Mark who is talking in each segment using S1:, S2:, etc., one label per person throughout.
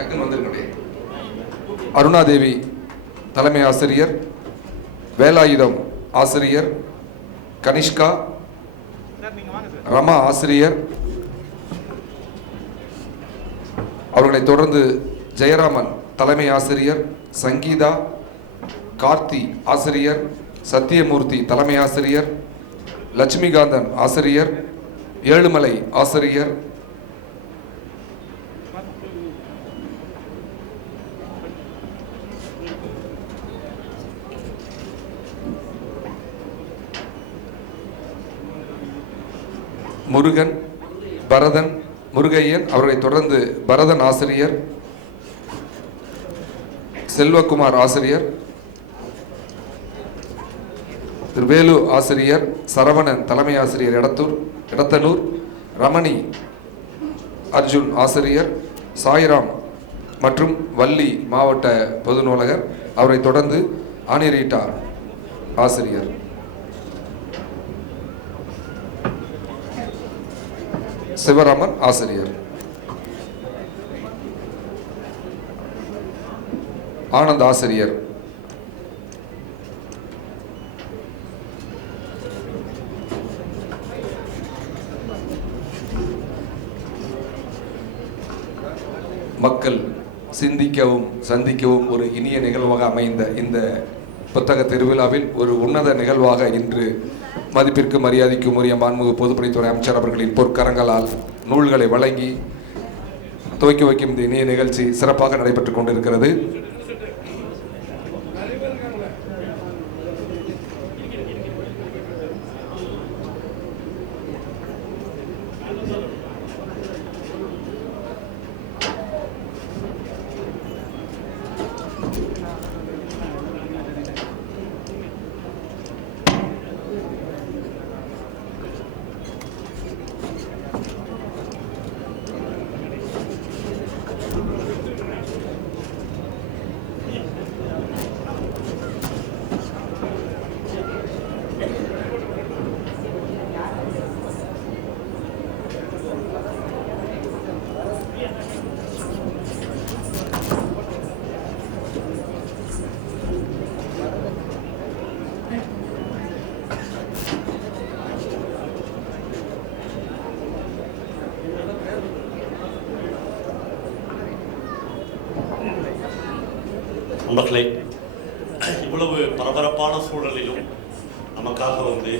S1: டக்குன்னு அருணாதேவி தலைமை ஆசிரியர் வேலாயுதம் ஆசிரியர் கனிஷ்கா ரமா ஆசிரியர் அவர்களை தொடர்ந்து ஜெயராமன் தலைமை ஆசிரியர் சங்கீதா கார்த்தி ஆசிரியர் சத்தியமூர்த்தி தலைமை ஆசிரியர் லட்சுமிகாந்தன் ஆசிரியர் ஏழுமலை ஆசிரியர் முருகன் பரதன் முருகையன் அவரை தொடர்ந்து பரதன் ஆசிரியர் செல்வகுமார் ஆசிரியர் திரு வேலு ஆசிரியர் சரவணன் தலைமை ஆசிரியர் இடத்தூர் இடத்தனூர் ரமணி அர்ஜுன் ஆசிரியர் சாய்ராம் மற்றும் வள்ளி மாவட்ட பொது நூலகர் அவரைத் தொடர்ந்து ஆனிரீட்டா ஆசிரியர். சிவராமன் ஆசிரியர். ஆனந்த் ஆசிரியர். மக்கள் சிந்திக்கவும் சந்திக்கவும் ஒரு இனிய நிகழ்வாக அமைந்த இந்த புத்தக திருவிழாவில் ஒரு உன்னத நிகழ்வாக இன்று மதிப்பிற்கு மரியாதைக்கும் உரிய மாண்புமிகு பொதுப்பணித்துறை அமைச்சர் அவர்களின் பொற்கரங்களால் நூல்களை வழங்கி துவக்கி வைக்கும் இந்த இணைய நிகழ்ச்சி சிறப்பாக நடைபெற்றுக் கொண்டிருக்கிறது.
S2: நண்பர்களே இவ்வளவு பரபரப்பான சூழலிலும் நமக்காக வந்து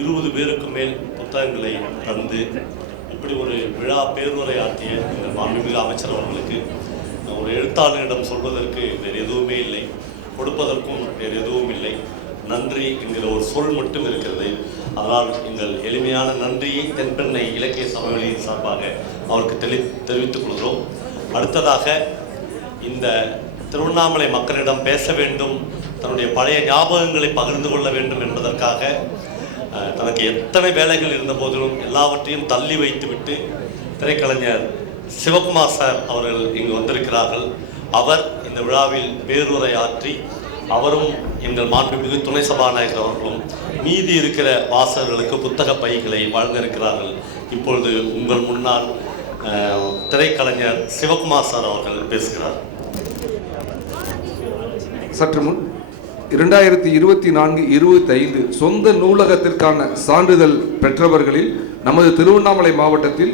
S2: இருபது பேருக்கு மேல் புத்தகங்களை தந்து இப்படி ஒரு விழா பேருரை ஆற்றிய இந்த மாண்புமிகு அமைச்சர் அவர்களுக்கு ஒரு எழுத்தாளரிடம் சொல்வதற்கு வேறு எதுவுமே இல்லை கொடுப்பதற்கும் வேறு எதுவும் இல்லை. நன்றி என்கிற ஒரு சொல் மட்டும் இருக்கிறது. அதனால் எங்கள் எளிமையான நன்றியை தென்பெண்ணை இலக்கிய சமவெளியின் சார்பாக அவருக்கு தெளி தெரிவித்துக் கொள்கிறோம். அடுத்ததாக இந்த திருவண்ணாமலை மக்களிடம் பேச வேண்டும் தன்னுடைய பழைய ஞாபகங்களை பகிர்ந்து கொள்ள வேண்டும் என்பதற்காக தனக்கு எத்தனை வேலைகள் இருந்த போதிலும் எல்லாவற்றையும் தள்ளி வைத்துவிட்டு திரைக்கலைஞர் சிவகுமார் சார் அவர்கள் இங்கு வந்திருக்கிறார்கள். அவர் இந்த விழாவில் பேருரை ஆற்றி அவரும் எங்கள் மாண்புமிகு துணை சபாநாயகர் அவர்களும் மீதி இருக்கிற வாசகர்களுக்கு புத்தக பைகளை வழங்க இருக்கிறார்கள் இப்பொழுது உங்கள் முன்னால் திரைக்கலைஞர் சிவகுமார் சார் அவர்கள் பேசுகிறார்.
S1: சற்று முன் இரண்டாயிரத்தி இருபத்தி நான்கு இருபத்தி ஐந்து சொந்த நூலகத்திற்கான சான்றிதழ் பெற்றவர்களில் நமது திருவண்ணாமலை மாவட்டத்தில்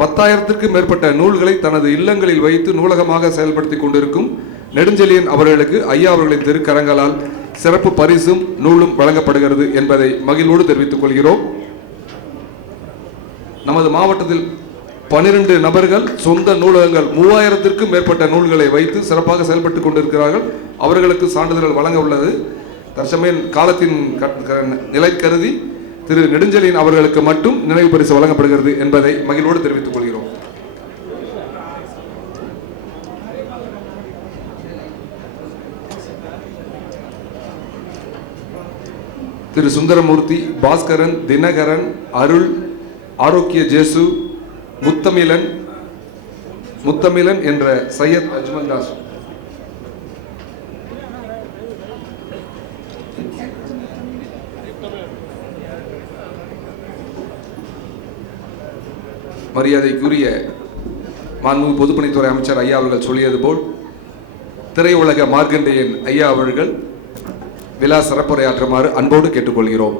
S1: பத்தாயிரத்திற்கும் மேற்பட்ட நூல்களை தனது இல்லங்களில் வைத்து நூலகமாக செயல்படுத்தி கொண்டிருக்கும் நெடுஞ்செழியன் அவர்களுக்கு ஐயா அவர்களின் திருக்கரங்களால் சிறப்பு பரிசும் நூலும் வழங்கப்படுகிறது என்பதை மகிழ்வோடு தெரிவித்துக் கொள்கிறோம். நமது மாவட்டத்தில் பனிரெண்டு நபர்கள் சொந்த நூலகங்கள் மூவாயிரத்திற்கும் மேற்பட்ட நூல்களை வைத்து சிறப்பாக செயல்பட்டு கொண்டிருக்கிறார்கள். அவர்களுக்கு சான்றிதழ் வழங்க உள்ளது. தற்சமயம் காலத்தின் க- நிலை கருதி திரு நெடுஞ்செழியன் அவர்களுக்கு மட்டும் நினைவு பரிசு வழங்கப்படுகிறது என்பதை மகிழ்வோடு தெரிவித்துக் கொள்கிறோம். திரு சுந்தரமூர்த்தி பாஸ்கரன் தினகரன் அருள் ஆரோக்கிய ஜேசு முத்தமிழன் முத்தமிழன் என்ற சையத் அஜ்மல் தாஸ். மரியாதைக்குரிய மாண்புமிகு பொதுப்பணித்துறை அமைச்சர் ஐயா அவர்கள் சொல்லியது போல் திரையுலக மார்க்கண்டேயன் ஐயா அவர்கள் விழா சிறப்புரையாற்றுமாறு அன்போடு கேட்டுக்கொள்கிறோம்.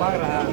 S3: பாக்குறேன்